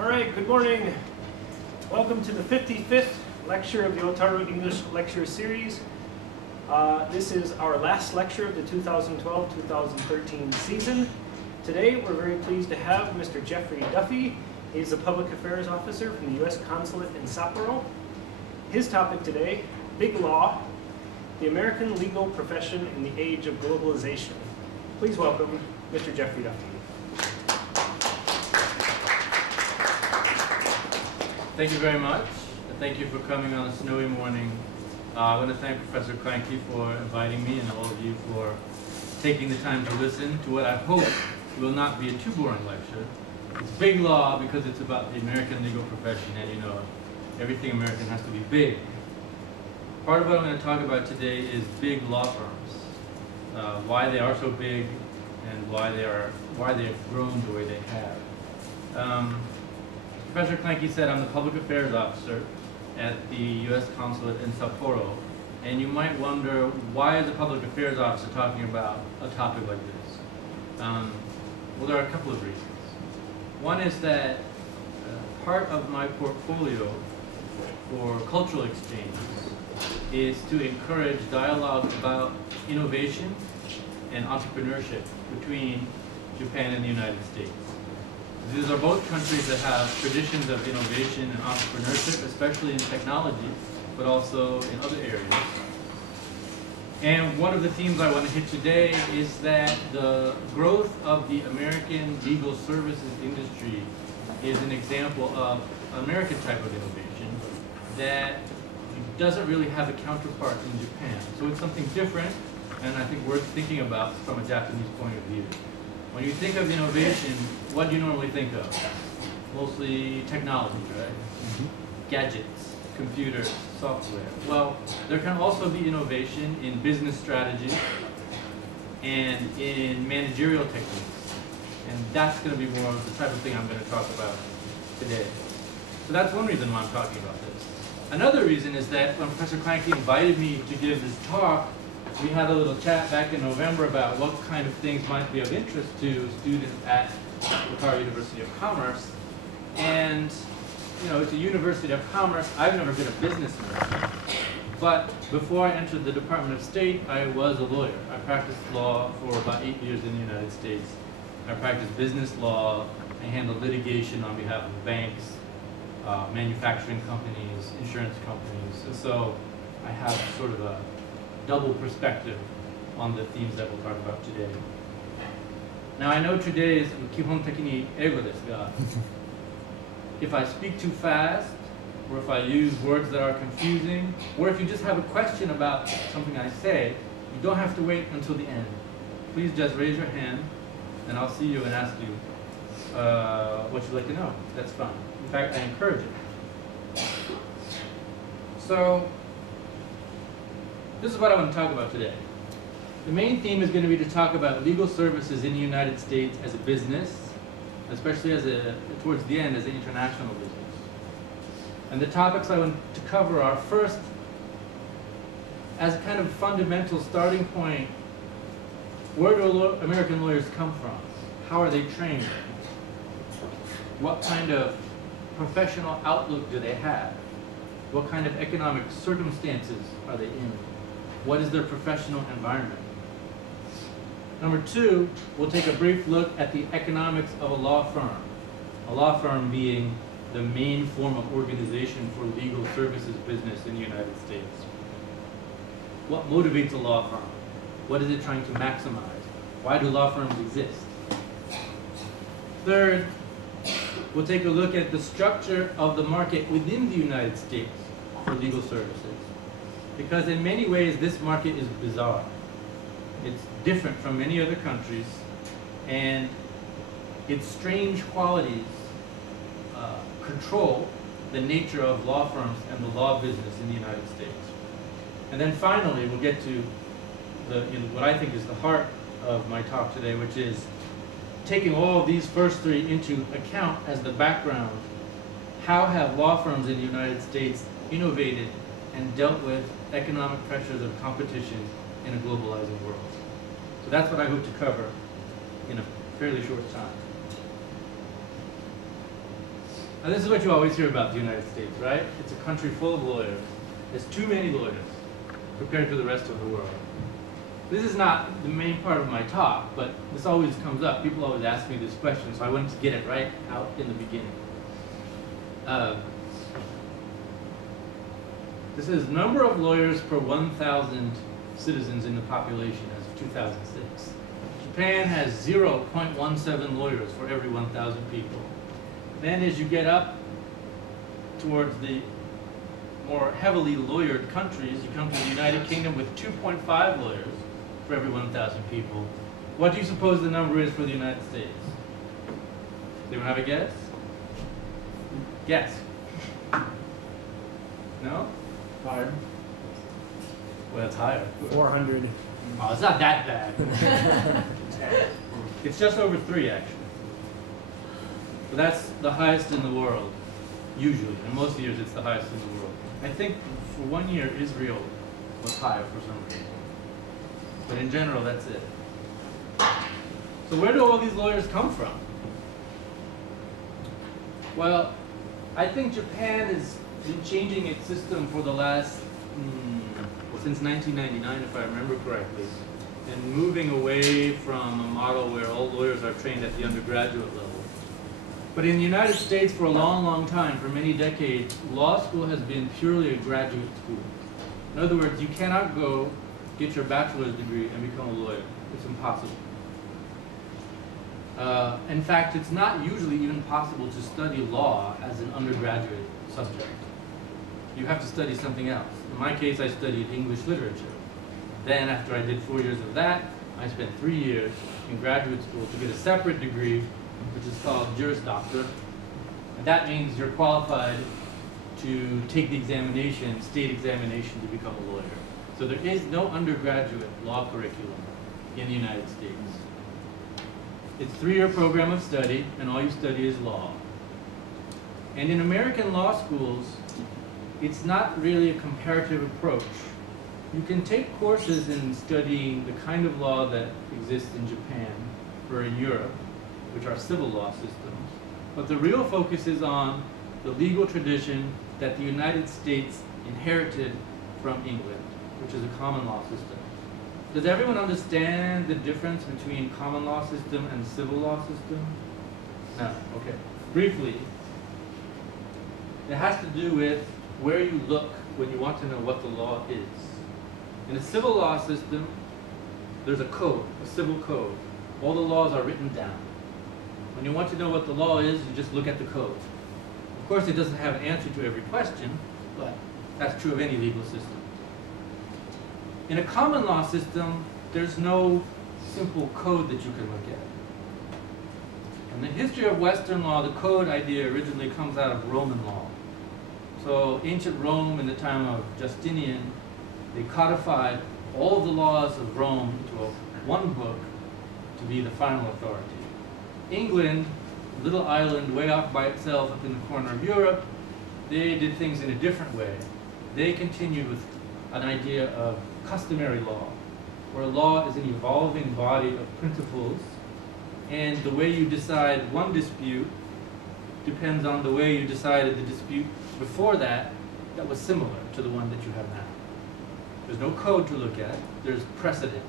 All right, good morning. Welcome to the 55th lecture of the Otaru English Lecture Series. This is our last lecture of the 2012-2013 season. Today, we're very pleased to have Mr. Jeffrey Duffy. He's a Public Affairs Officer from the U.S. Consulate in Sapporo. His topic today, Big Law, the American Legal Profession in the Age of Globalization. Please welcome Mr. Jeffrey Duffy. Thank you very much. Thank you for coming on a snowy morning. I want to thank Professor Cranky for inviting me and all of you for taking the time to listen to what I hope will not be a too boring lecture. It's big law because it's about the American legal profession, and you know, everything American has to be big. Part of what I'm going to talk about today is big law firms, why they are so big, and why they've grown the way they have. Professor Clanky said I'm the Public Affairs Officer at the U.S. Consulate in Sapporo, and you might wonder, why is a Public Affairs Officer talking about a topic like this? Well, there are a couple of reasons. One is that part of my portfolio for cultural exchanges is to encourage dialogue about innovation and entrepreneurship between Japan and the United States. These are both countries that have traditions of innovation and entrepreneurship, especially in technology, but also in other areas. And one of the themes I want to hit today is that the growth of the American legal services industry is an example of an American type of innovation that doesn't really have a counterpart in Japan. So it's something different, and I think worth thinking about from a Japanese point of view. When you think of innovation, what do you normally think of? Mostly technology, right? Mm-hmm. Gadgets, computers, software. Well, there can also be innovation in business strategy and in managerial techniques. And that's going to be more of the type of thing I'm going to talk about today. So that's one reason why I'm talking about this. Another reason is that when Professor Cranky invited me to give this talk, we had a little chat back in November about what kind of things might be of interest to students at Otaru University of Commerce. And, you know, it's a University of Commerce. I've never been a businessman. But before I entered the Department of State, I was a lawyer. I practiced law for about 8 years in the United States. I practiced business law. I handled litigation on behalf of banks, manufacturing companies, insurance companies. And so I have sort of a double perspective on the themes that we'll talk about today. Now, I know today is 基本的に英語ですが, if I speak too fast, or if I use words that are confusing, or if you just have a question about something I say, you don't have to wait until the end. Please just raise your hand, and I'll see you and ask you what you'd like to know. That's fine. In fact, I encourage it. So, this is what I want to talk about today. The main theme is going to be to talk about legal services in the United States as a business, especially towards the end as an international business. And the topics I want to cover are, first, as a kind of fundamental starting point, where do American lawyers come from? How are they trained? What kind of professional outlook do they have? What kind of economic circumstances are they in? What is their professional environment? Number two, we'll take a brief look at the economics of a law firm. A law firm being the main form of organization for legal services business in the United States. What motivates a law firm? What is it trying to maximize? Why do law firms exist? Third, we'll take a look at the structure of the market within the United States for legal services. Because in many ways, this market is bizarre. It's different from many other countries, and its strange qualities control the nature of law firms and the law business in the United States. And then finally, we'll get to what I think is the heart of my talk today, which is taking all of these first three into account as the background. How have law firms in the United States innovated and dealt with economic pressures of competition in a globalizing world? So that's what I hope to cover in a fairly short time. Now this is what you always hear about the United States, right? It's a country full of lawyers. There's too many lawyers compared to the rest of the world. This is not the main part of my talk, but this always comes up. People always ask me this question, so I wanted to get it right out in the beginning. This is number of lawyers per 1,000 citizens in the population as of 2006. Japan has 0.17 lawyers for every 1,000 people. Then as you get up towards the more heavily lawyered countries, you come to the United Kingdom with 2.5 lawyers for every 1,000 people. What do you suppose the number is for the United States? Anyone have a guess? Guess. No? Higher. Well, it's higher. 400. Oh, it's not that bad. It's just over 3, actually. But that's the highest in the world, usually. And most years it's the highest in the world. I think for 1 year, Israel was higher for some reason. But in general, that's it. So where do all these lawyers come from? Well, I think Japan has been changing its system for the last, since 1999, if I remember correctly, and moving away from a model where all lawyers are trained at the undergraduate level. But in the United States, for a long, long time, for many decades, law school has been purely a graduate school. In other words, you cannot go get your bachelor's degree and become a lawyer. It's impossible. In fact, it's not usually even possible to study law as an undergraduate subject. You have to study something else. In my case, I studied English literature. Then, after I did 4 years of that, I spent 3 years in graduate school to get a separate degree, which is called Juris Doctor. And that means you're qualified to take the examination, state examination, to become a lawyer. So there is no undergraduate law curriculum in the United States. It's a 3-year program of study, and all you study is law. And in American law schools, it's not really a comparative approach. You can take courses in studying the kind of law that exists in Japan or in Europe, which are civil law systems, but the real focus is on the legal tradition that the United States inherited from England, which is a common law system. Does everyone understand the difference between common law system and civil law system? No, okay. Briefly, it has to do with where you look when you want to know what the law is. In a civil law system, there's a code, a civil code. All the laws are written down. When you want to know what the law is, you just look at the code. Of course, it doesn't have an answer to every question, but that's true of any legal system. In a common law system, there's no simple code that you can look at. In the history of Western law, the code idea originally comes out of Roman law. So ancient Rome in the time of Justinian, they codified all of the laws of Rome into one book to be the final authority. England, a little island way off by itself up in the corner of Europe, they did things in a different way. They continued with an idea of customary law, where law is an evolving body of principles, and the way you decide one dispute depends on the way you decided the dispute before that was similar to the one that you have now. There's no code to look at, there's precedent.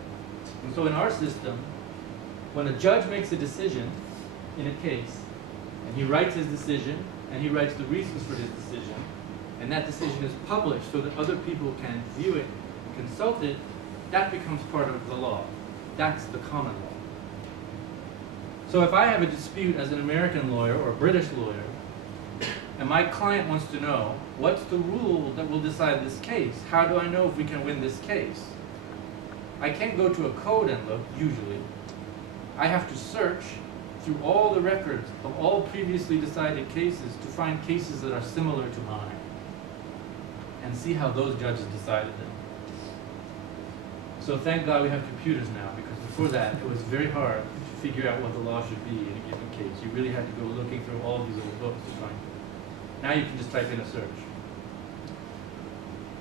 And so in our system, when a judge makes a decision in a case, and he writes his decision, and he writes the reasons for his decision, and that decision is published so that other people can view it and consult it, that becomes part of the law. That's the common law. So if I have a dispute as an American lawyer or a British lawyer, and my client wants to know, what's the rule that will decide this case? How do I know if we can win this case? I can't go to a code and look, usually. I have to search through all the records of all previously decided cases to find cases that are similar to mine, and see how those judges decided them. So thank God we have computers now, because before that it was very hard to figure out what the law should be in a given case. You really had to go looking through all these old books to find it. Now you can just type in a search.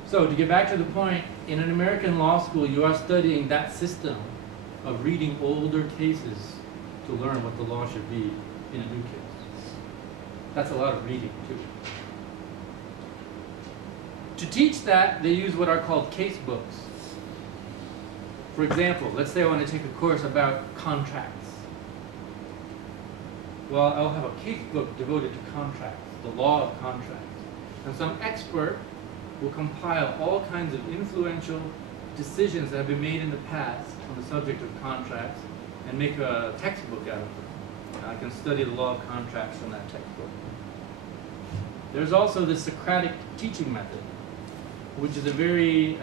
So to get back to the point, in an American law school you are studying that system of reading older cases to learn what the law should be in a new case. That's a lot of reading, too. To teach that, they use what are called case books. For example, let's say I want to take a course about contracts. Well, I'll have a case book devoted to contracts, the law of contracts. And some expert will compile all kinds of influential decisions that have been made in the past on the subject of contracts and make a textbook out of them. And I can study the law of contracts from that textbook. There's also the Socratic teaching method, which is a very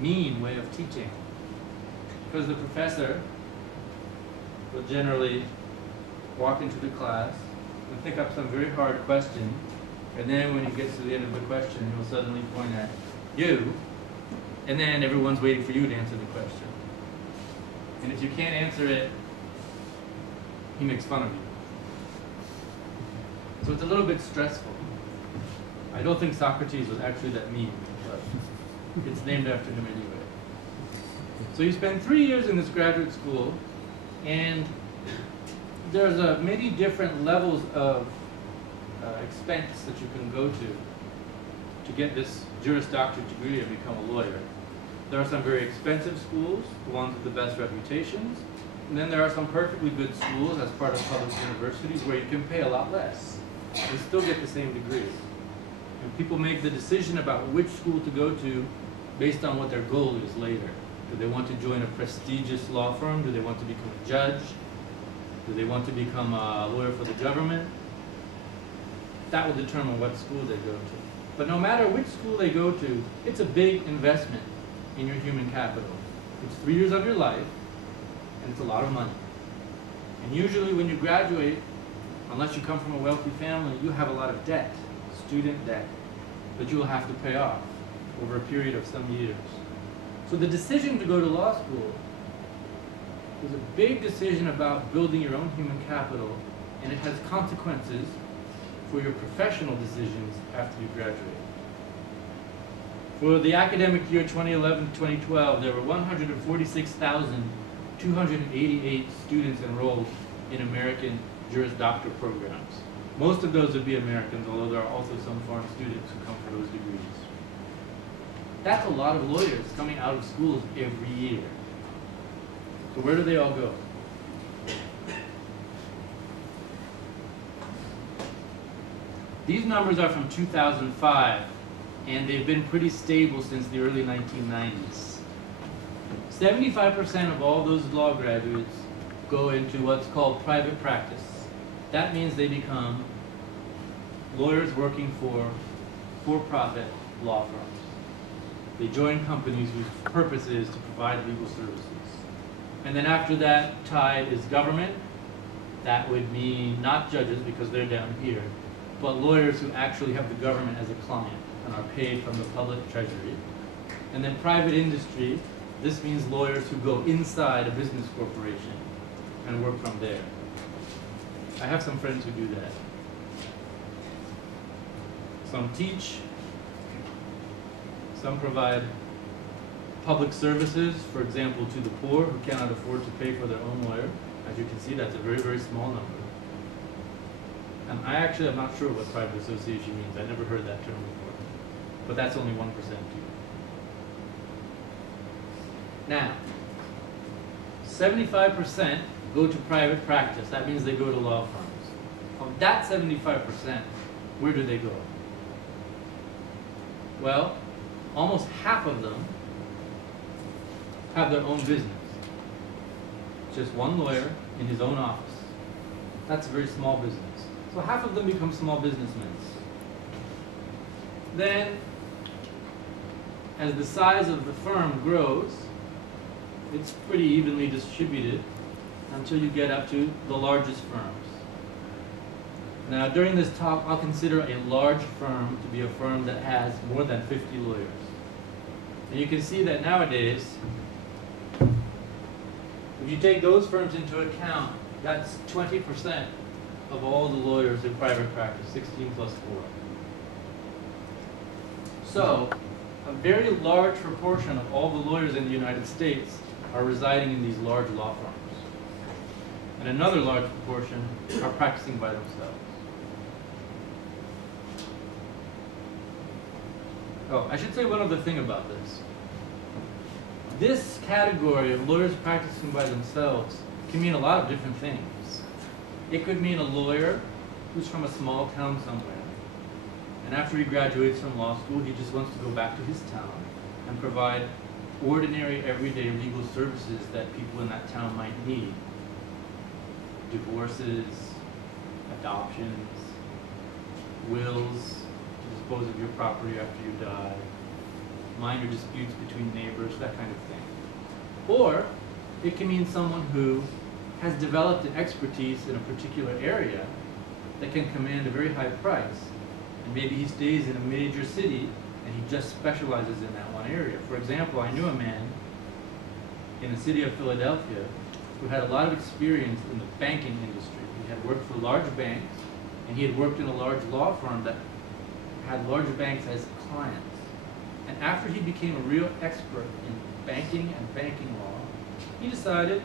mean way of teaching. Because the professor will generally walk into the class and pick up some very hard question, and then when he gets to the end of the question, he'll suddenly point at you, and then everyone's waiting for you to answer the question. And if you can't answer it, he makes fun of you. So it's a little bit stressful. I don't think Socrates was actually that mean, but it's named after him anyway. So you spend 3 years in this graduate school, and there's many different levels of expense that you can go to get this Juris Doctorate degree and become a lawyer. There are some very expensive schools, the ones with the best reputations, and then there are some perfectly good schools as part of public universities where you can pay a lot less and still get the same degree. And people make the decision about which school to go to based on what their goal is later. Do they want to join a prestigious law firm? Do they want to become a judge? Do they want to become a lawyer for the government? That will determine what school they go to. But no matter which school they go to, it's a big investment in your human capital. It's 3 years of your life, and it's a lot of money. And usually when you graduate, unless you come from a wealthy family, you have a lot of debt, student debt, that you will have to pay off over a period of some years. So the decision to go to law school is a big decision about building your own human capital, and it has consequences for your professional decisions after you graduate. For the academic year 2011-2012, there were 146,288 students enrolled in American Juris Doctor programs. Most of those would be Americans, although there are also some foreign students who come for those degrees. That's a lot of lawyers coming out of schools every year. So where do they all go? These numbers are from 2005, and they've been pretty stable since the early 1990s. 75% of all those law graduates go into what's called private practice. That means they become lawyers working for for-profit law firms. They join companies whose purpose is to provide legal services. And then after that tide is government. That would mean not judges, because they're down here, but lawyers who actually have the government as a client and are paid from the public treasury. And then private industry, this means lawyers who go inside a business corporation and work from there. I have some friends who do that. Some teach, some provide public services, for example, to the poor who cannot afford to pay for their own lawyer. As you can see, that's a very, very small number. And I actually am not sure what private association means. I never heard that term before. But that's only 1% too. Now, 75% go to private practice. That means they go to law firms. Of that 75%, where do they go? Well, almost half of them have their own business. Just one lawyer in his own office. That's a very small business. So half of them become small businessmen. Then, as the size of the firm grows, it's pretty evenly distributed until you get up to the largest firms. Now, during this talk, I'll consider a large firm to be a firm that has more than 50 lawyers. And you can see that nowadays, if you take those firms into account, that's 20% of all the lawyers in private practice, 16 plus 4. So, a very large proportion of all the lawyers in the United States are residing in these large law firms. And another large proportion are practicing by themselves. Oh, I should say one other thing about this. This category of lawyers practicing by themselves can mean a lot of different things. It could mean a lawyer who's from a small town somewhere, and after he graduates from law school, he just wants to go back to his town and provide ordinary, everyday legal services that people in that town might need. Divorces, adoptions, wills, to dispose of your property after you die, minor disputes between neighbors, that kind of thing. Or it can mean someone who has developed an expertise in a particular area that can command a very high price. And maybe he stays in a major city and he just specializes in that one area. For example, I knew a man in the city of Philadelphia who had a lot of experience in the banking industry. He had worked for large banks, and he had worked in a large law firm that had large banks as clients. And after he became a real expert in banking and banking law, he decided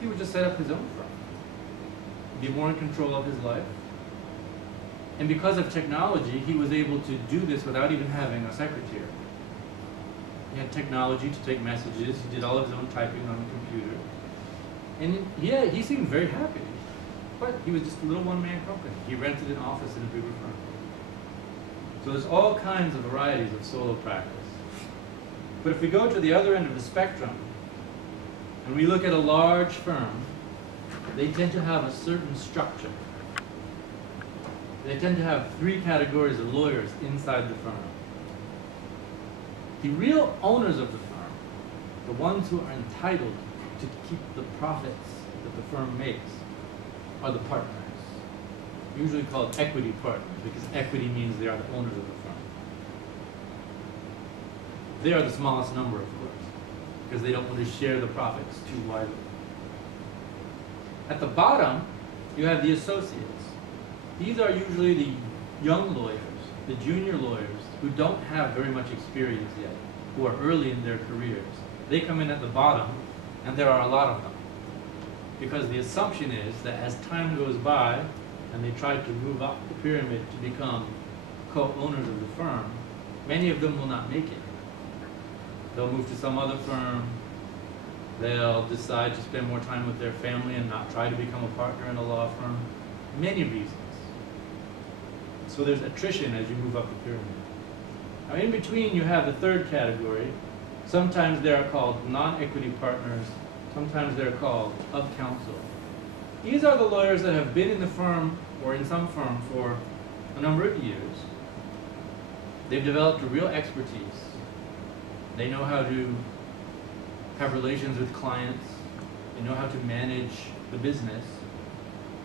he would just set up his own firm, be more in control of his life. And because of technology, he was able to do this without even having a secretary. He had technology to take messages. He did all of his own typing on the computer. And yeah, he seemed very happy. But he was just a little one-man company. He rented an office in a bigger firm. So there's all kinds of varieties of solo practice. But if we go to the other end of the spectrum, and we look at a large firm, they tend to have a certain structure. They tend to have 3 categories of lawyers inside the firm. The real owners of the firm, the ones who are entitled to keep the profits that the firm makes, are the partners, usually called equity partners, because equity means they are the owners of the firm. They are the smallest number, of course, because they don't want to share the profits too widely. At the bottom, you have the associates. These are usually the young lawyers, the junior lawyers, who don't have very much experience yet, who are early in their careers. They come in at the bottom, and there are a lot of them. Because the assumption is that as time goes by, and they try to move up the pyramid to become co-owners of the firm, many of them will not make it. They'll move to some other firm, they'll decide to spend more time with their family and not try to become a partner in a law firm. Many reasons. So there's attrition as you move up the pyramid. Now in between you have the third category. Sometimes they are called non-equity partners, sometimes they're called of counsel. These are the lawyers that have been in the firm or in some firm for a number of years. They've developed a real expertise. They know how to have relations with clients. They know how to manage the business.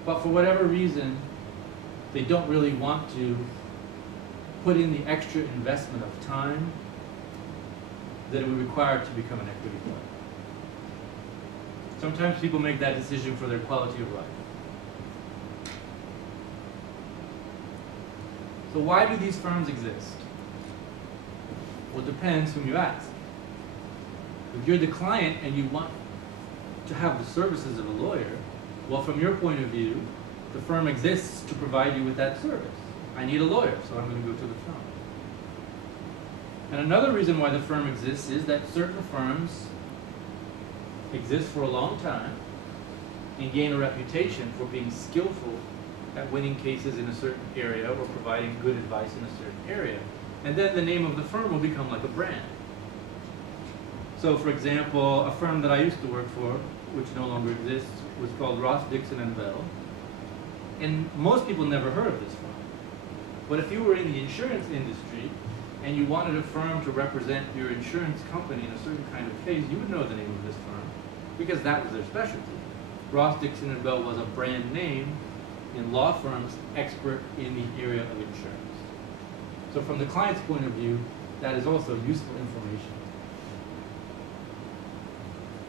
But for whatever reason, they don't really want to put in the extra investment of time that it would require to become an equity partner. Sometimes people make that decision for their quality of life. So why do these firms exist? Well, it depends whom you ask. If you're the client and you want to have the services of a lawyer, well, from your point of view, the firm exists to provide you with that service. I need a lawyer, so I'm going to go to the firm. And another reason why the firm exists is that certain firms exist for a long time and gain a reputation for being skillful at winning cases in a certain area or providing good advice in a certain area. And then the name of the firm will become like a brand. So for example, a firm that I used to work for, which no longer exists, was called Ross, Dixon & Bell. And most people never heard of this firm. But if you were in the insurance industry and you wanted a firm to represent your insurance company in a certain kind of case, you would know the name of this firm because that was their specialty. Ross, Dixon & Bell was a brand name in law firms expert in the area of insurance. So from the client's point of view, that is also useful information.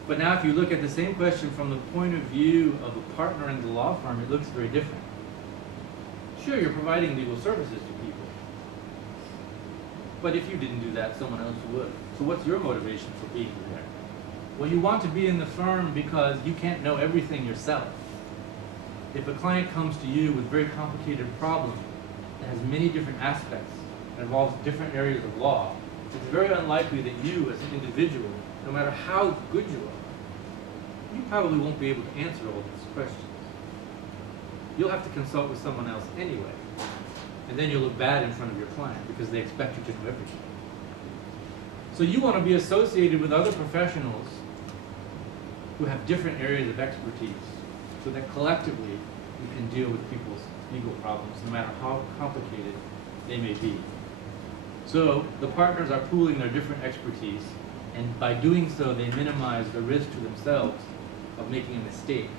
But now if you look at the same question from the point of view of a partner in the law firm, it looks very different. Sure, you're providing legal services to people. But if you didn't do that, someone else would. So what's your motivation for being there? Well, you want to be in the firm because you can't know everything yourself. If a client comes to you with a very complicated problem that has many different aspects, and involves different areas of law, it's very unlikely that you as an individual, no matter how good you are, you probably won't be able to answer all these questions. You'll have to consult with someone else anyway. And then you'll look bad in front of your client because they expect you to know everything. So you want to be associated with other professionals who have different areas of expertise so that collectively you can deal with people's legal problems no matter how complicated they may be. So the partners are pooling their different expertise, and by doing so they minimize the risk to themselves of making a mistake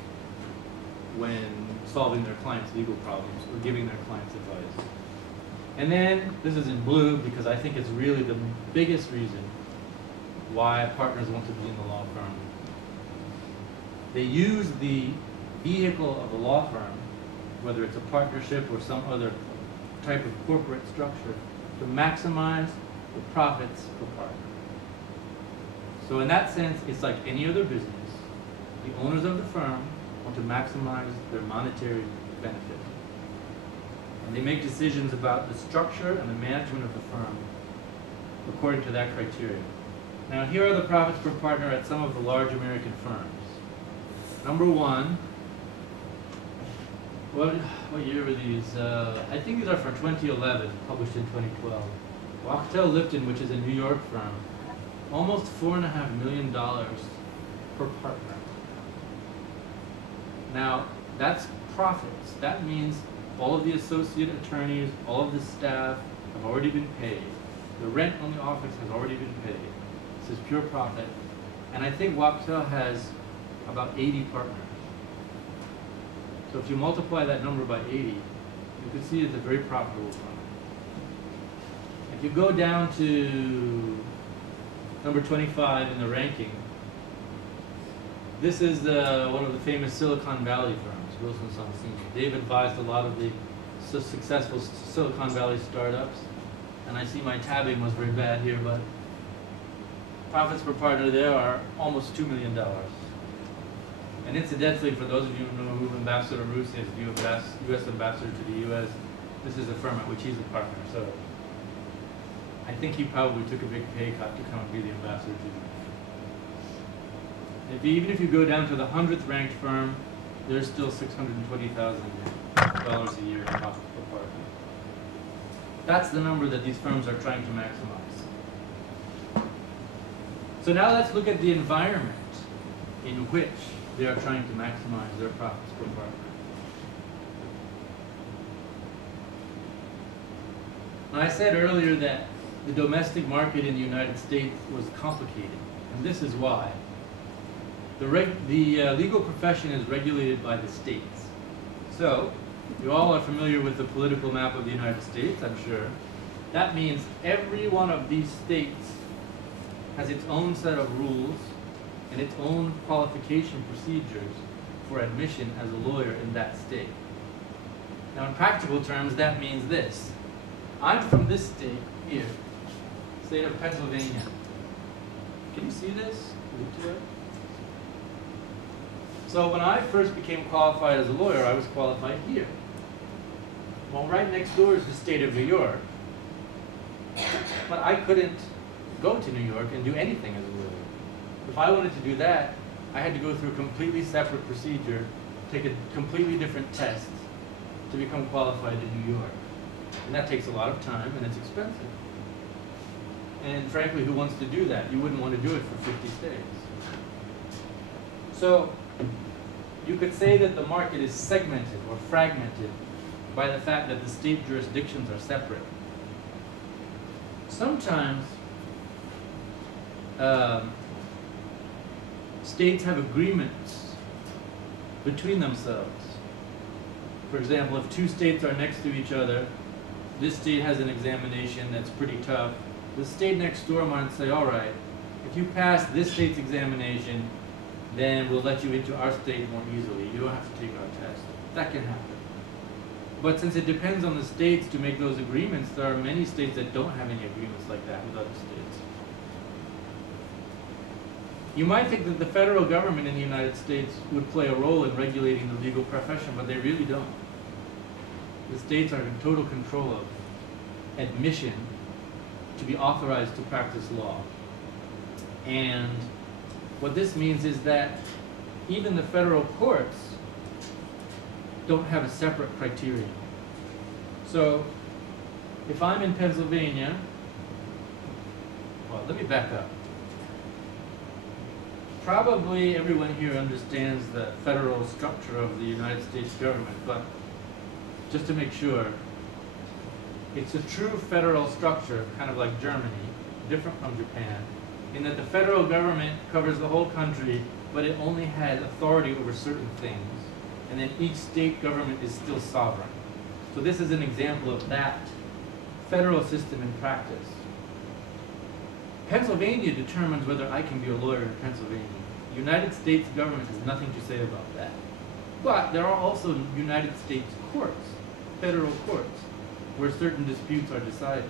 when solving their clients' legal problems or giving their clients advice. And then, this is in blue because I think it's really the biggest reason why partners want to be in the law firm. They use the vehicle of a law firm, whether it's a partnership or some other type of corporate structure, to maximize the profits per partner. So in that sense, it's like any other business. The owners of the firm want to maximize their monetary benefit. And they make decisions about the structure and the management of the firm according to that criteria. Now here are the profits per partner at some of the large American firms. Number one, what year were these? I think these are for 2011, published in 2012. Wachtell Lipton, which is a New York firm, almost $4.5 million per partner. Now, that's profits. That means all of the associate attorneys, all of the staff have already been paid. The rent on the office has already been paid. This is pure profit. And I think Wachtell has about 80 partners. So if you multiply that number by 80, you can see it's a very profitable firm. If you go down to number 25 in the ranking, this is one of the famous Silicon Valley firms, Wilson Sonsini. They've advised a lot of the successful Silicon Valley startups. And I see my tabbing was very bad here, but profits per partner there are almost $2 million. And incidentally, for those of you who know who Ambassador Roos is, U.S. Ambassador to the U.S., this is a firm at which he's a partner. So I think he probably took a big pay cut to come and be the ambassador to the Even if you go down to the 100th ranked firm, there's still $620,000 a year in profit per partner. That's the number that these firms are trying to maximize. So now let's look at the environment in which they are trying to maximize their profits per partner. Now, I said earlier that the domestic market in the United States was complicated, and this is why. The legal profession is regulated by the states. So, you all are familiar with the political map of the United States, I'm sure. That means every one of these states has its own set of rules and its own qualification procedures for admission as a lawyer in that state. Now, in practical terms, that means this. I'm from this state here, state of Pennsylvania. Can you see this? So when I first became qualified as a lawyer, I was qualified here. Well, right next door is the state of New York. But I couldn't go to New York and do anything as a lawyer. If I wanted to do that, I had to go through a completely separate procedure, take a completely different test to become qualified in New York. And that takes a lot of time and it's expensive. And frankly, who wants to do that? You wouldn't want to do it for 50 states. So you could say that the market is segmented or fragmented by the fact that the state jurisdictions are separate. Sometimes states have agreements between themselves. For example, if two states are next to each other, this state has an examination that's pretty tough. The state next door might say, all right, if you pass this state's examination, then we'll let you into our state more easily. You don't have to take our test. That can happen. But since it depends on the states to make those agreements, there are many states that don't have any agreements like that with other states. You might think that the federal government in the United States would play a role in regulating the legal profession, but they really don't. The states are in total control of admission to be authorized to practice law. And what this means is that even the federal courts don't have a separate criterion. So if I'm in Pennsylvania, well, let me back up. Probably everyone here understands the federal structure of the United States government, but just to make sure, it's a true federal structure, kind of like Germany, different from Japan, in that the federal government covers the whole country, but it only has authority over certain things. And then each state government is still sovereign. So this is an example of that federal system in practice. Pennsylvania determines whether I can be a lawyer in Pennsylvania. The United States government has nothing to say about that. But there are also United States courts, federal courts, where certain disputes are decided.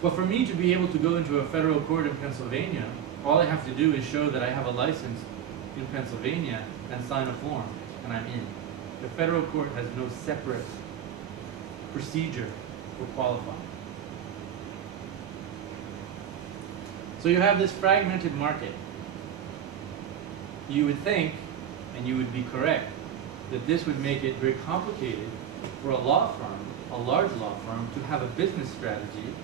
But for me to be able to go into a federal court in Pennsylvania, all I have to do is show that I have a license in Pennsylvania and sign a form, and I'm in. The federal court has no separate procedure for qualifying. So you have this fragmented market. You would think, and you would be correct, that this would make it very complicated for a law firm, a large law firm, to have a business strategy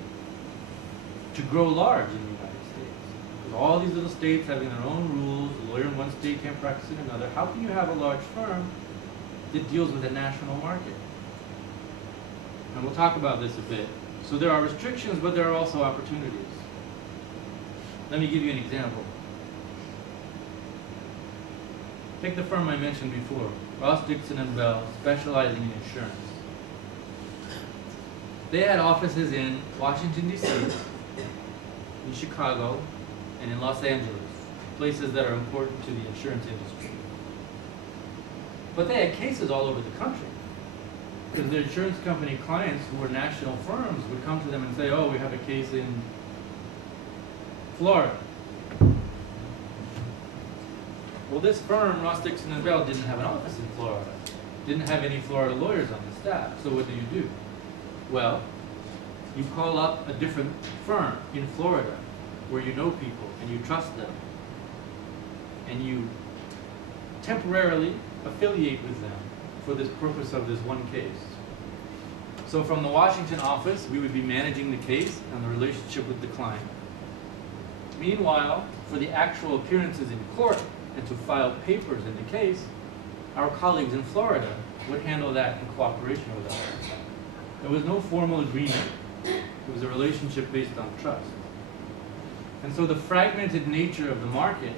to grow large in the United States. With all these little states having their own rules, a lawyer in one state can't practice in another, how can you have a large firm that deals with a national market? And we'll talk about this a bit. So there are restrictions, but there are also opportunities. Let me give you an example. Take the firm I mentioned before, Ross, Dixon & Bell, specializing in insurance. They had offices in Washington, D.C., in Chicago, and in Los Angeles, places that are important to the insurance industry. But they had cases all over the country, because their insurance company clients who were national firms would come to them and say, oh, we have a case in Florida. Well, this firm, Ross, Dixon & Bell, didn't have an office in Florida. Didn't have any Florida lawyers on the staff. So what do? Well, you call up a different firm in Florida where you know people and you trust them. And you temporarily affiliate with them for this purpose of this one case. So from the Washington office, we would be managing the case and the relationship with the client. Meanwhile, for the actual appearances in court and to file papers in the case, our colleagues in Florida would handle that in cooperation with us. There was no formal agreement. It was a relationship based on trust. And so the fragmented nature of the market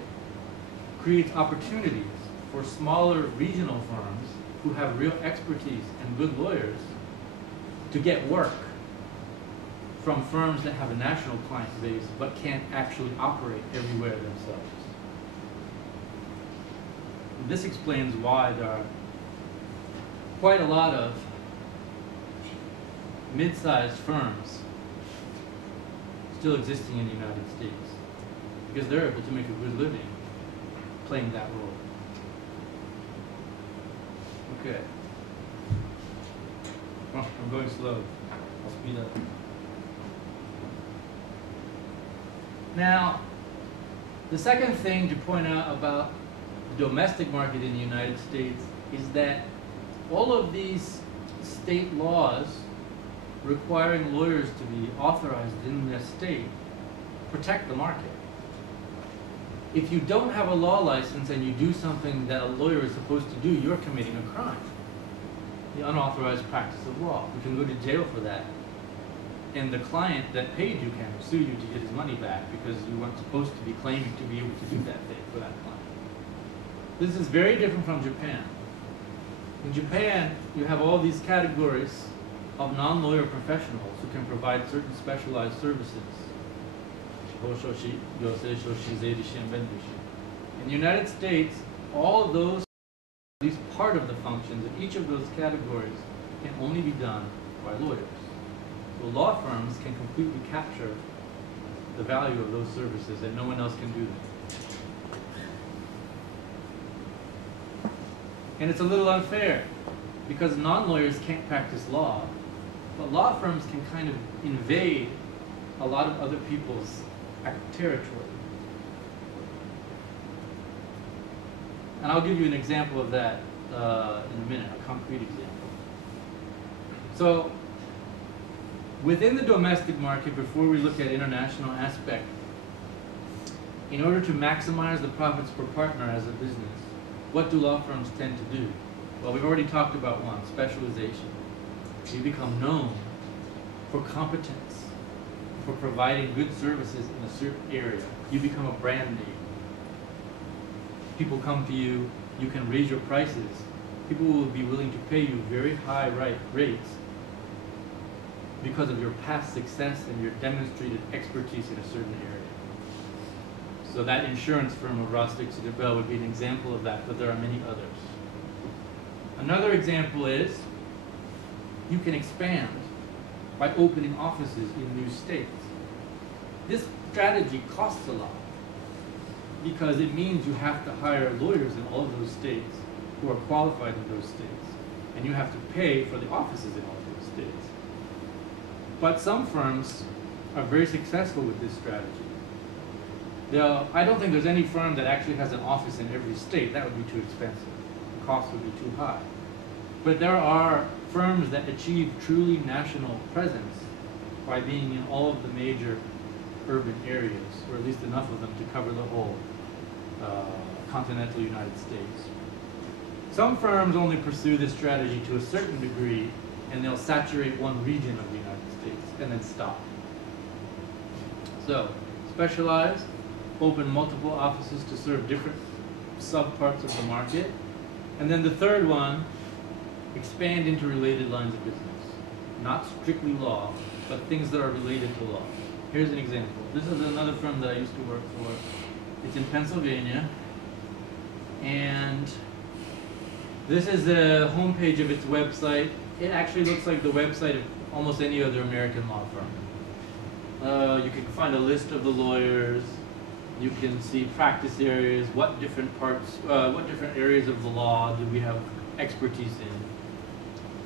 creates opportunities for smaller regional firms who have real expertise and good lawyers to get work from firms that have a national client base but can't actually operate everywhere themselves. And this explains why there are quite a lot of mid-sized firms still existing in the United States because they're able to make a good living playing that role. Okay. Oh, I'm going slow. I'll speed up. Now, the second thing to point out about the domestic market in the United States is that all of these state laws requiring lawyers to be authorized in their state protect the market. If you don't have a law license and you do something that a lawyer is supposed to do, you're committing a crime. The unauthorized practice of law. You can go to jail for that. And the client that paid you can sue you to get his money back because you weren't supposed to be claiming to be able to do that thing for that client. This is very different from Japan. In Japan, you have all these categories of non-lawyer professionals who can provide certain specialized services. In the United States, all of those, at least part of the functions of each of those categories, can only be done by lawyers. So law firms can completely capture the value of those services and no one else can do that. And it's a little unfair because non-lawyers can't practice law But law firms can kind of invade a lot of other people's territory. And I'll give you an example of that in a minute, a concrete example. So, within the domestic market, before we look at international aspect, in order to maximize the profits per partner as a business, what do law firms tend to do? Well, we've already talked about one, specialization. You become known for competence, for providing good services in a certain area. You become a brand name. People come to you, you can raise your prices. People will be willing to pay you very high rates because of your past success and your demonstrated expertise in a certain area. So that insurance firm of Rostick Citadel would be an example of that, but there are many others. Another example is you can expand by opening offices in new states. This strategy costs a lot because it means you have to hire lawyers in all of those states who are qualified in those states, and you have to pay for the offices in all of those states. But some firms are very successful with this strategy. I don't think there's any firm that actually has an office in every state. That would be too expensive. The cost would be too high. But there are firms that achieve truly national presence by being in all of the major urban areas, or at least enough of them to cover the whole continental United States. Some firms only pursue this strategy to a certain degree, and they'll saturate one region of the United States and then stop. So, specialize, open multiple offices to serve different subparts of the market. And then the third one, expand into related lines of business. Not strictly law, but things that are related to law. Here's an example. This is another firm that I used to work for. It's in Pennsylvania. And this is the homepage of its website. It actually looks like the website of almost any other American law firm. You can find a list of the lawyers. You can see practice areas, what different areas of the law do we have expertise in,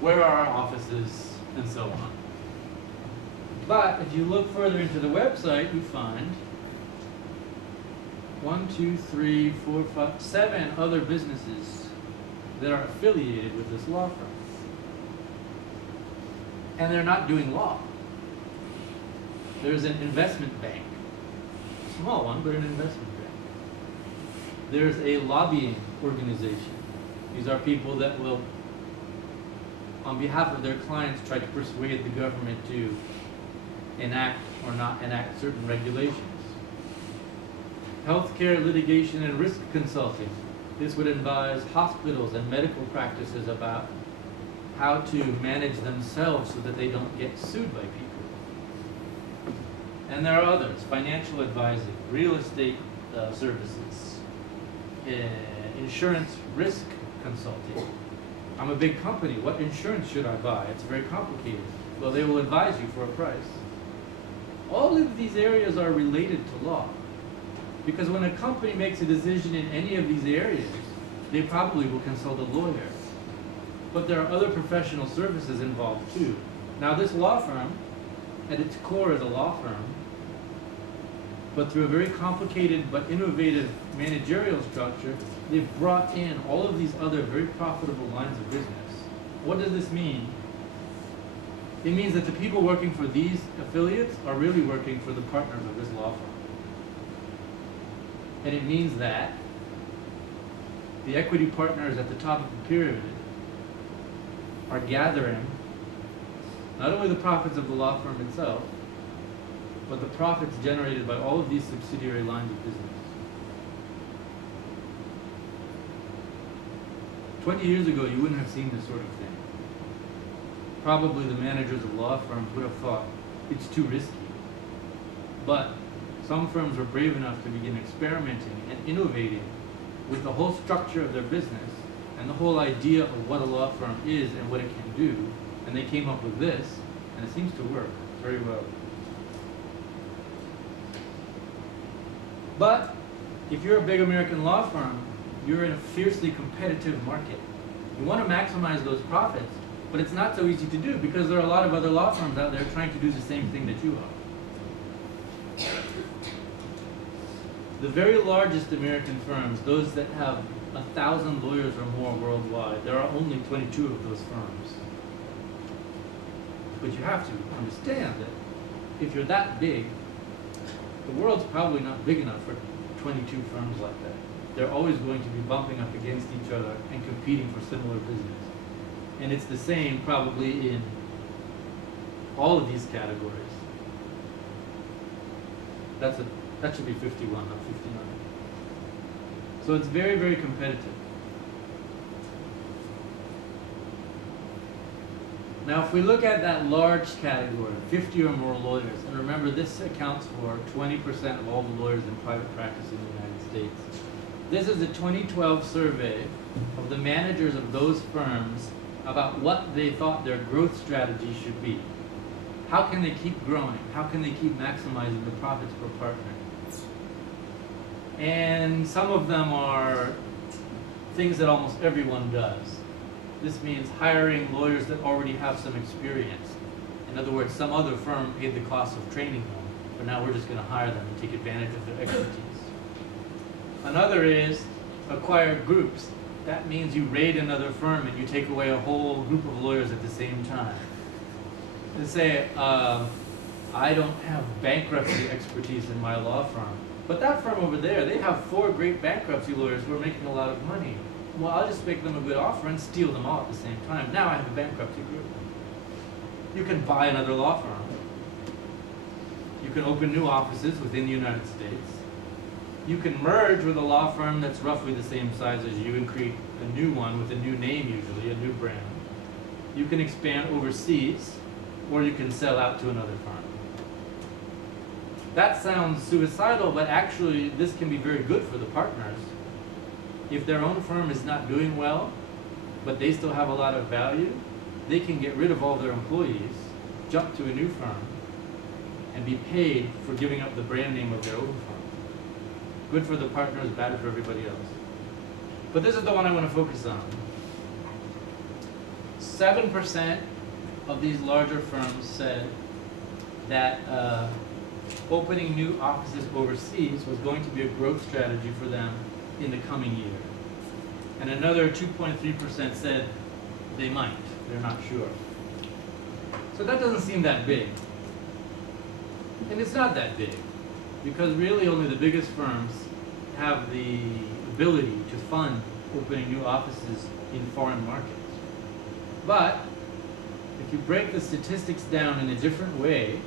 where are our offices, and so on. But if you look further into the website, you find 7 other businesses that are affiliated with this law firm. And they're not doing law. There's an investment bank. Small one, but an investment bank. There's a lobbying organization. These are people that will, on behalf of their clients, try to persuade the government to enact or not enact certain regulations. Healthcare litigation and risk consulting. This would advise hospitals and medical practices about how to manage themselves so that they don't get sued by people. And there are others, financial advising, real estate services, insurance risk consulting. I'm a big company, what insurance should I buy? It's very complicated. Well, they will advise you for a price. All of these areas are related to law. Because when a company makes a decision in any of these areas, they probably will consult a lawyer. But there are other professional services involved too. Now this law firm, at its core, is a law firm, but through a very complicated but innovative managerial structure, they've brought in all of these other very profitable lines of business. What does this mean? It means that the people working for these affiliates are really working for the partners of this law firm. And it means that the equity partners at the top of the pyramid are gathering not only the profits of the law firm itself, but the profits generated by all of these subsidiary lines of business. 20 years ago, you wouldn't have seen this sort of thing. Probably the managers of law firms would have thought it's too risky. But some firms were brave enough to begin experimenting and innovating with the whole structure of their business and the whole idea of what a law firm is and what it can do. And they came up with this, and it seems to work very well. But if you're a big American law firm, you're in a fiercely competitive market. You want to maximize those profits, But it's not so easy to do because there are a lot of other law firms out there trying to do the same thing that you are. The very largest American firms, those that have 1,000 lawyers or more worldwide, there are only 22 of those firms. But you have to understand that if you're that big, the world's probably not big enough for 22 firms like that. They're always going to be bumping up against each other and competing for similar business. And it's the same probably in all of these categories. That should be 51, not 59. So it's very, very competitive. Now, if we look at that large category, 50 or more lawyers, and remember this accounts for 20% of all the lawyers in private practice in the United States. This is a 2012 survey of the managers of those firms about what they thought their growth strategy should be. How can they keep growing? How can they keep maximizing the profits per partner? And some of them are things that almost everyone does. This means hiring lawyers that already have some experience. In other words, some other firm paid the cost of training them, but now we're just going to hire them and take advantage of their expertise. Another is acquire groups. That means you raid another firm and you take away a whole group of lawyers at the same time. Let's say, I don't have bankruptcy expertise in my law firm, but that firm over there, they have 4 great bankruptcy lawyers who are making a lot of money. Well, I'll just make them a good offer and steal them all at the same time. Now I have a bankruptcy group. You can buy another law firm. You can open new offices within the United States. You can merge with a law firm that's roughly the same size as you and create a new one with a new name usually, a new brand. You can expand overseas, or you can sell out to another firm. That sounds suicidal, but actually this can be very good for the partners. If their own firm is not doing well, but they still have a lot of value, they can get rid of all their employees, jump to a new firm, and be paid for giving up the brand name of their own firm. Good for the partners, bad for everybody else. But this is the one I want to focus on. 7% of these larger firms said that opening new offices overseas was going to be a growth strategy for them in the coming year. And another 2.3% said they might, they're not sure. So that doesn't seem that big. And it's not that big, because really only the biggest firms have the ability to fund opening new offices in foreign markets. But if you break the statistics down in a different way,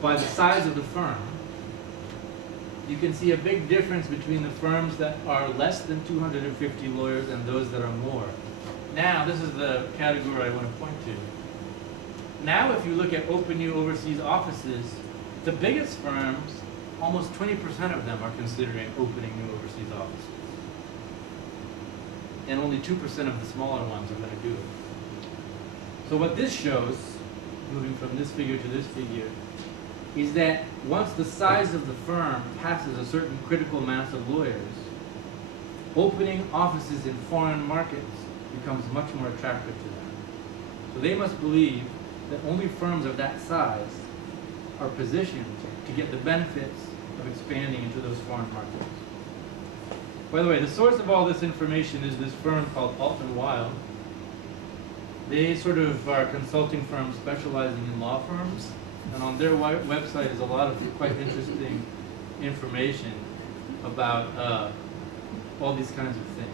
by the size of the firm, you can see a big difference between the firms that are less than 250 lawyers and those that are more. Now, this is the category I want to point to. Now, if you look at open new overseas offices, the biggest firms, almost 20% of them are considering opening new overseas offices. And only 2% of the smaller ones are going to do it. So what this shows, moving from this figure to this figure, is that once the size of the firm passes a certain critical mass of lawyers, opening offices in foreign markets becomes much more attractive to them. So they must believe that only firms of that size are positioned to get the benefits of expanding into those foreign markets. By the way, the source of all this information is this firm called Alton Wild. They sort of are a consulting firm specializing in law firms. And on their website is a lot of quite interesting information about all these kinds of things.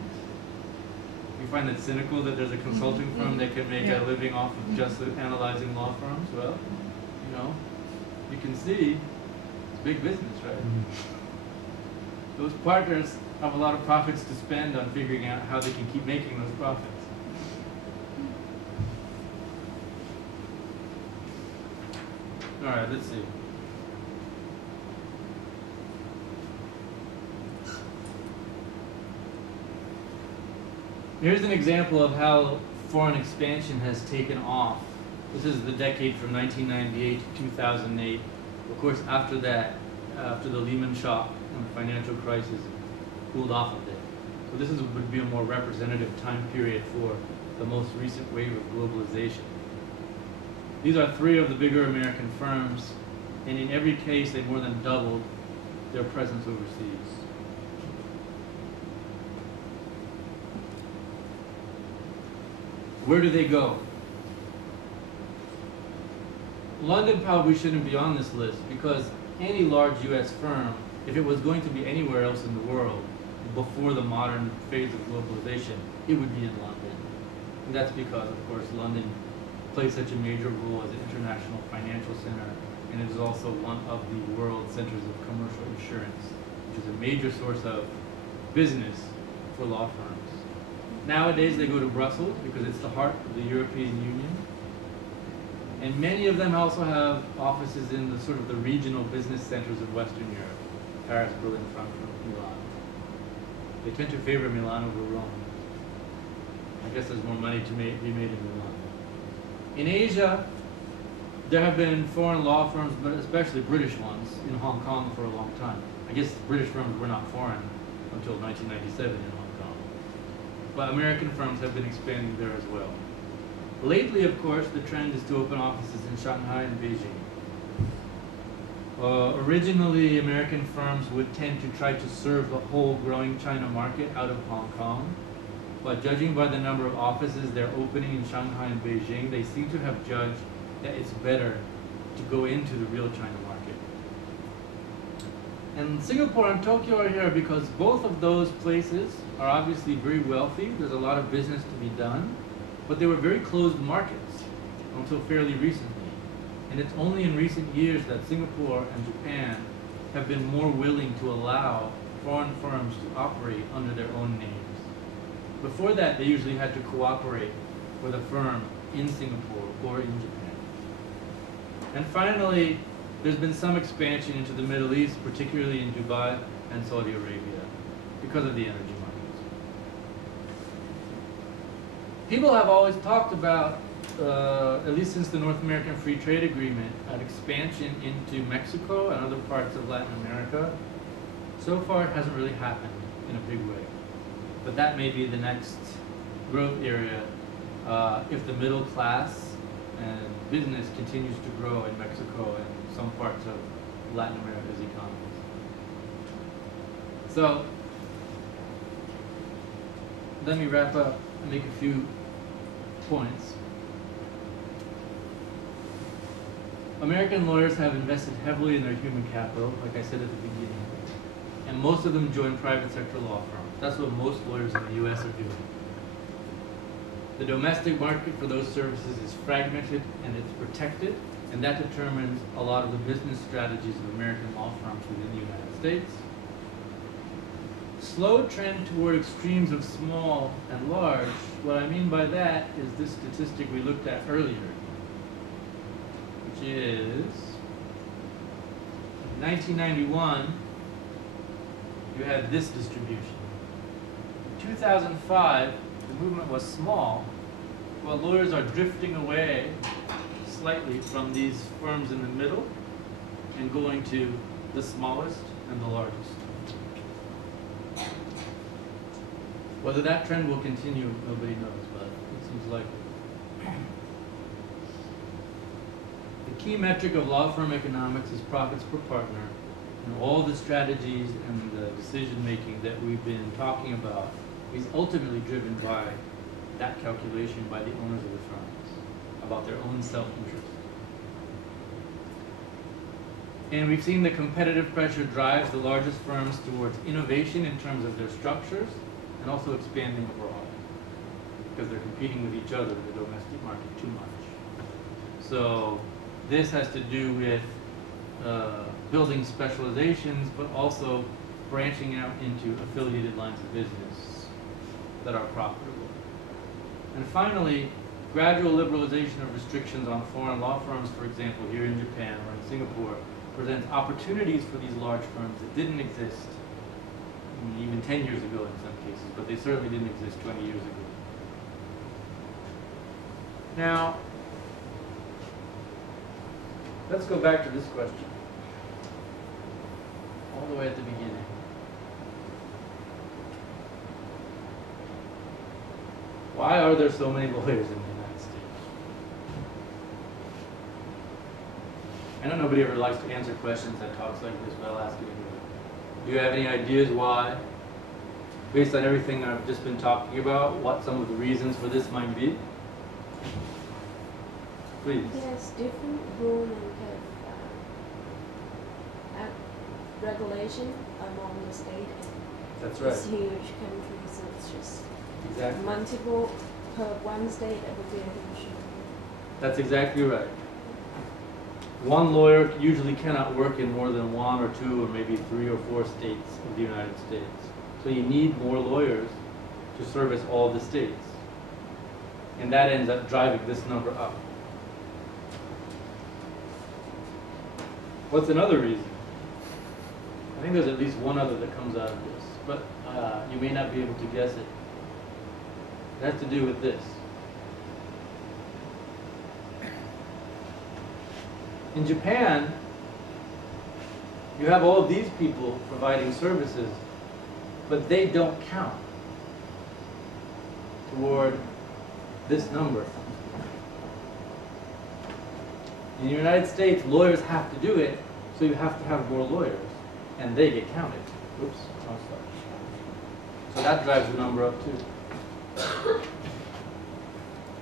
You find it cynical that there's a consulting firm that can make a living off of just analyzing law firms? Well, you know, you can see it's big business, right? Those partners have a lot of profits to spend on figuring out how they can keep making those profits. All right, let's see. Here's an example of how foreign expansion has taken off. This is the decade from 1998 to 2008. Of course, after that, after the Lehman shock and the financial crisis, cooled off a bit. So this would be a more representative time period for the most recent wave of globalization. These are three of the bigger American firms, and in every case they more than doubled their presence overseas. Where do they go? London probably shouldn't be on this list because any large US firm, if it was going to be anywhere else in the world before the modern phase of globalization, it would be in London. And that's because, of course, London plays such a major role as an international financial center, and it is also one of the world centers of commercial insurance, which is a major source of business for law firms. Nowadays they go to Brussels because it's the heart of the European Union. And many of them also have offices in the sort of the regional business centers of Western Europe, Paris, Berlin, Frankfurt, Milan. They tend to favor Milan over Rome. I guess there's more money to be made in Milan. In Asia, there have been foreign law firms, but especially British ones, in Hong Kong for a long time. I guess British firms were not foreign until 1997 in Hong Kong. But American firms have been expanding there as well. Lately, of course, the trend is to open offices in Shanghai and Beijing. Originally, American firms would tend to try to serve the whole growing China market out of Hong Kong. But judging by the number of offices they're opening in Shanghai and Beijing, they seem to have judged that it's better to go into the real China market. And Singapore and Tokyo are here because both of those places are obviously very wealthy. There's a lot of business to be done. But they were very closed markets until fairly recently. And it's only in recent years that Singapore and Japan have been more willing to allow foreign firms to operate under their own names. Before that, they usually had to cooperate with a firm in Singapore or in Japan. And finally, there's been some expansion into the Middle East, particularly in Dubai and Saudi Arabia, because of the energy markets. People have always talked about, at least since the North American Free Trade Agreement, an expansion into Mexico and other parts of Latin America. So far, it hasn't really happened in a big way. But that may be the next growth area if the middle class and business continues to grow in Mexico and some parts of Latin America's economies. So, let me wrap up and make a few points. American lawyers have invested heavily in their human capital, like I said at the beginning, and most of them join private sector law firms. That's what most lawyers in the US are doing. The domestic market for those services is fragmented and it's protected, and that determines a lot of the business strategies of American law firms within the United States. Slow trend toward extremes of small and large. What I mean by that is this statistic we looked at earlier, which is in 1991, you had this distribution. In 2005, the movement was small, while lawyers are drifting away slightly from these firms in the middle and going to the smallest and the largest. Whether that trend will continue, nobody knows, but it seems likely. The key metric of law firm economics is profits per partner, and all the strategies and the decision-making that we've been talking about is ultimately driven by that calculation by the owners of the firms, about their own self-interest. And we've seen the competitive pressure drives the largest firms towards innovation in terms of their structures, and also expanding abroad, because they're competing with each other in the domestic market too much. So this has to do with building specializations, but also branching out into affiliated lines of business that are profitable. And finally, gradual liberalization of restrictions on foreign law firms, for example, here in Japan or in Singapore, presents opportunities for these large firms that didn't exist even 10 years ago in some cases, but they certainly didn't exist 20 years ago. Now, let's go back to this question, all the way at the beginning. Why are there so many lawyers in the United States? I know nobody ever likes to answer questions at talks like this, but I'll ask you anyway. Do you have any ideas why? Based on everything I've just been talking about, what some of the reasons for this might be? Please. Yes, different rule and regulation among the state. That's right. It's huge country, so it's just Exactly. multiple per one state. That would be a huge. That's exactly right. One lawyer usually cannot work in more than 1 or 2 or maybe 3 or 4 states of the United States. So you need more lawyers to service all the states. And that ends up driving this number up. What's another reason? I think there's at least one other that comes out of this, but you may not be able to guess it. It has to do with this. In Japan, you have all of these people providing services, but they don't count toward this number. In the United States, lawyers have to do it, so you have to have more lawyers, and they get counted. Oops, wrong slide. So that drives the number up too.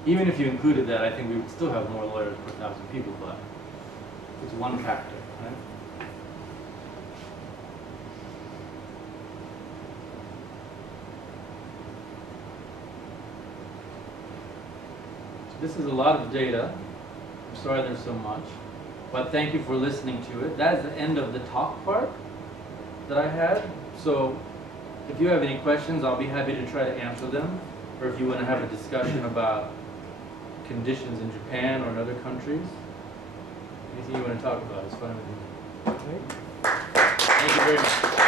Even if you included that, I think we would still have more lawyers per 1,000 people, but it's one factor, right? So this is a lot of data. I'm sorry there's so much, but thank you for listening to it. That is the end of the talk part that I had. So if you have any questions, I'll be happy to try to answer them. Or if you want to have a discussion about conditions in Japan or in other countries, anything you want to talk about is fine with me. Thank you very much.